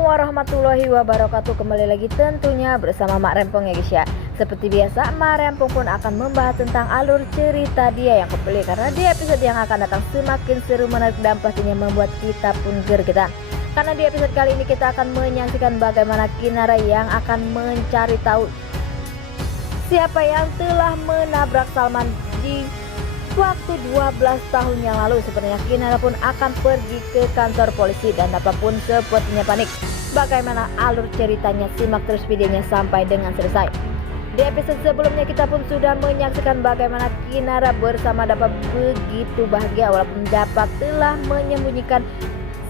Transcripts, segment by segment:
Assalamualaikum warahmatullahi wabarakatuh. Kembali lagi tentunya bersama Mak Rempong ya guys ya. Seperti biasa Mak Rempong pun akan membahas tentang alur cerita dia yang kepilih, karena di episode yang akan datang semakin seru, menarik dan pastinya membuat kita pun gergetan. Karena di episode kali ini kita akan menyaksikan bagaimana Kinara yang akan mencari tahu siapa yang telah menabrak Salman di waktu 12 tahun yang lalu. Sepertinya Kinara pun akan pergi ke kantor polisi dan Dapa pun sepertinya panik. Bagaimana alur ceritanya? Simak terus videonya sampai dengan selesai. Di episode sebelumnya kita pun sudah menyaksikan bagaimana Kinara bersama Dapa begitu bahagia walaupun Dapa telah menyembunyikan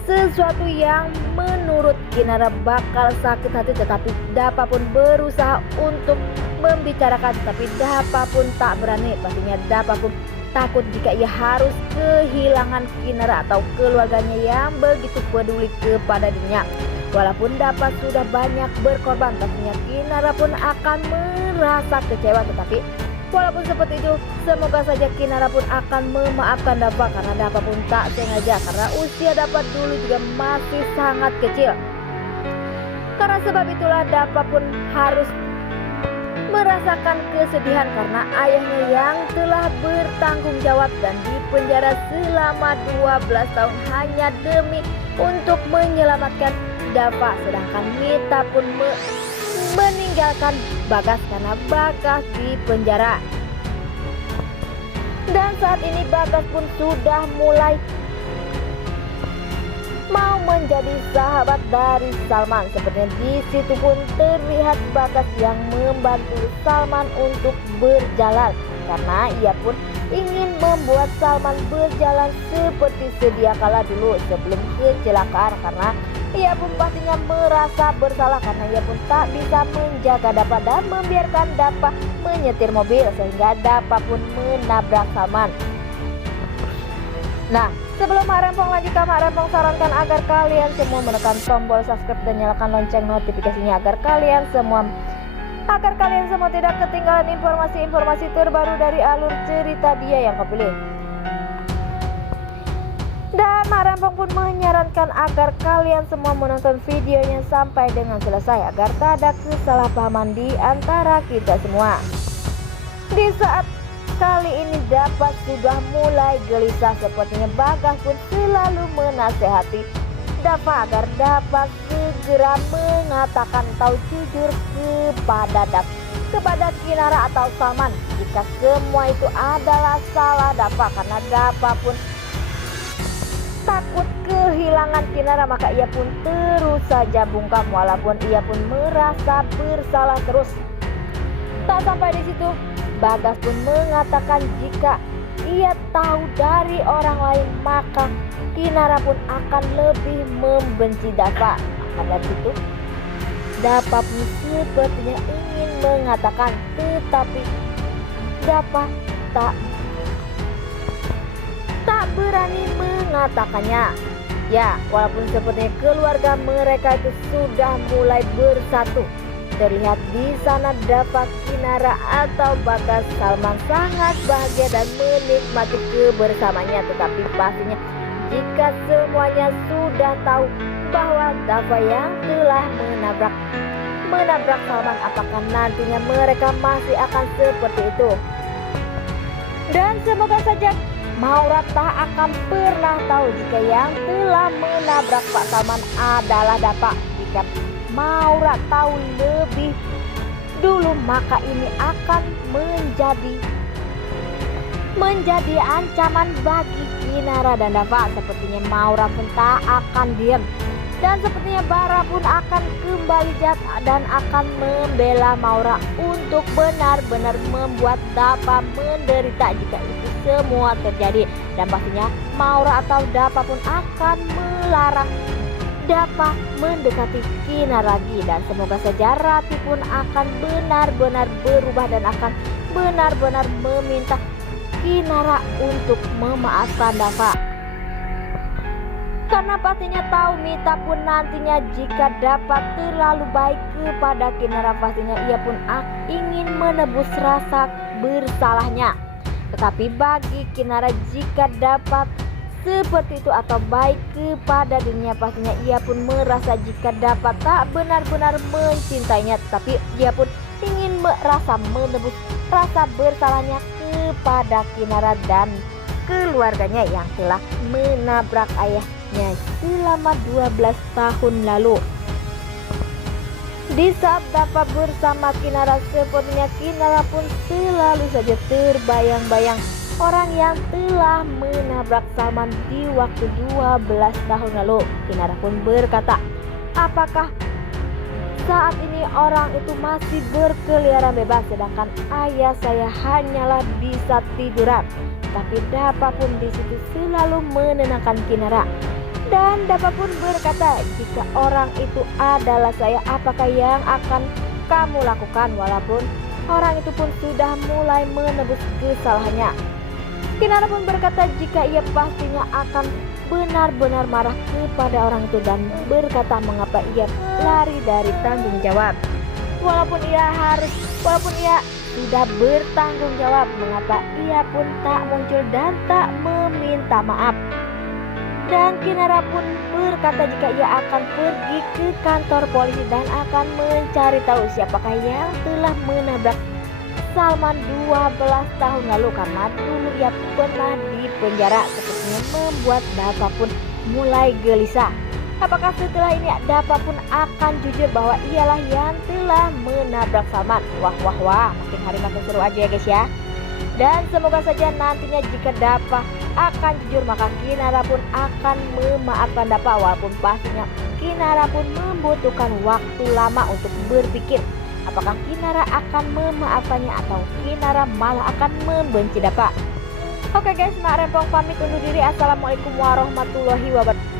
sesuatu yang menurut Kinara bakal sakit hati, tetapi Dapa pun berusaha untuk membicarakan, tapi Dapa pun tak berani. Pastinya Dapa pun takut jika ia harus kehilangan Kinara atau keluarganya yang begitu peduli kepada dirinya. Walaupun Dapa sudah banyak berkorban, pastinya Kinara pun akan merasa kecewa, tetapi walaupun seperti itu, semoga saja Kinara pun akan memaafkan Dapa, karena Dapa pun tak sengaja, karena usia Dapa dulu juga masih sangat kecil. Karena sebab itulah Dapa pun harus merasakan kesedihan karena ayahnya yang telah bertanggung jawab dan dipenjara selama 12 tahun hanya demi untuk menyelamatkan Dapa. Sedangkan Mita pun meninggalkan Bagas karena Bagas dipenjara. Dan saat ini Bagas pun sudah mulai mau menjadi sahabat dari Salman. Sepertinya di situ pun terlihat Bagas yang membantu Salman untuk berjalan, karena ia pun ingin membuat Salman berjalan seperti sedia kala dulu sebelum kecelakaan, karena ia pun pastinya merasa bersalah karena ia pun tak bisa menjaga Dapa dan membiarkan Dapa menyetir mobil sehingga Dapa pun menabrak Salman. Nah, sebelum Mak Rempong lanjutkan, Mak Rempong sarankan agar kalian semua menekan tombol subscribe dan nyalakan lonceng notifikasinya agar kalian semua tidak ketinggalan informasi-informasi terbaru dari alur cerita dia yang kepilih. Dan Mak Rempong pun menyarankan agar kalian semua menonton videonya sampai dengan selesai agar tak ada kesalahpahaman di antara kita semua. Di saat kali ini Dapa sudah mulai gelisah, sepertinya Bagas pun selalu menasehati Dapa agar Dapa segera mengatakan atau jujur kepada Kinara atau Salman jika semua itu adalah salah Dapa, karena Dapa pun takut kehilangan Kinara, maka ia pun terus saja bungkam walaupun ia pun merasa bersalah terus. Tak sampai di situ, Bagas pun mengatakan jika ia tahu dari orang lain maka Kinara pun akan lebih membenci Dapa. Karena itu Dapa pun sepertinya ingin mengatakan, tetapi Dapa tak berani mengatakannya. Ya, walaupun sepertinya keluarga mereka itu sudah mulai bersatu. Terlihat di sana Dapa, Kinara atau Bagas, Salman sangat bahagia dan menikmati kebersamanya. Tetapi pastinya jika semuanya sudah tahu bahwa Dapa yang telah menabrak Salman, apakah nantinya mereka masih akan seperti itu? Dan semoga saja Maura tak akan pernah tahu jika yang telah menabrak Pak Salman adalah Dapa. Jika Maura tahu lebih dulu maka ini akan menjadi ancaman bagi Kinara dan Dapa. Sepertinya Maura pun tak akan diam, dan sepertinya Bara pun akan kembali jahat dan akan membela Maura untuk benar-benar membuat Dapa menderita jika itu semua terjadi. Dan pastinya Maura atau Dapa pun akan melarang Dapa mendekati Kinara lagi. Dan semoga saja Rati pun akan benar-benar berubah dan akan benar-benar meminta Kinara untuk memaafkan Dapa. Karena pastinya tahu Mita pun nantinya jika Dapa terlalu baik kepada Kinara, pastinya ia pun ingin menebus rasa bersalahnya. Tetapi bagi Kinara jika dapat seperti itu atau baik kepada dirinya, pastinya ia pun merasa jika dapat tak benar-benar mencintainya, tapi ia pun ingin merasa menebus rasa bersalahnya kepada Kinara dan keluarganya yang telah menabrak ayahnya selama 12 tahun lalu. Di saat dapat bersama Kinara, sepertinya Kinara pun selalu saja terbayang-bayang orang yang telah menabrak Salman di waktu 12 tahun lalu. Kinara pun berkata, apakah saat ini orang itu masih berkeliaran bebas sedangkan ayah saya hanyalah bisa tiduran? Tapi Dapa pun di situ selalu menenangkan Kinara. Dan Dapa pun berkata, jika orang itu adalah saya, apakah yang akan kamu lakukan? Walaupun orang itu pun sudah mulai menebus kesalahannya. Kinara pun berkata jika ia pastinya akan benar-benar marah kepada orang itu dan berkata mengapa ia lari dari tanggung jawab. Walaupun ia sudah bertanggung jawab, mengapa ia pun tak muncul dan tak meminta maaf. Dan Kinara pun berkata jika ia akan pergi ke kantor polisi dan akan mencari tahu siapakah yang telah menabrak Salman 12 tahun lalu, karena dulu ia pernah dipenjara. Sepertinya membuat Dapa pun mulai gelisah. Apakah setelah ini Dapa pun akan jujur bahwa ialah yang telah menabrak Salman? Wah, makin hari makin seru aja ya guys ya. Dan semoga saja nantinya jika Dapa akan jujur, maka Kinara pun akan memaafkan Dapa. Walaupun pastinya Kinara pun membutuhkan waktu lama untuk berpikir apakah Kinara akan memaafkannya atau Kinara malah akan membenci Dapa. Oke guys, Mak Rempong pamit undur diri. Assalamualaikum warahmatullahi wabarakatuh.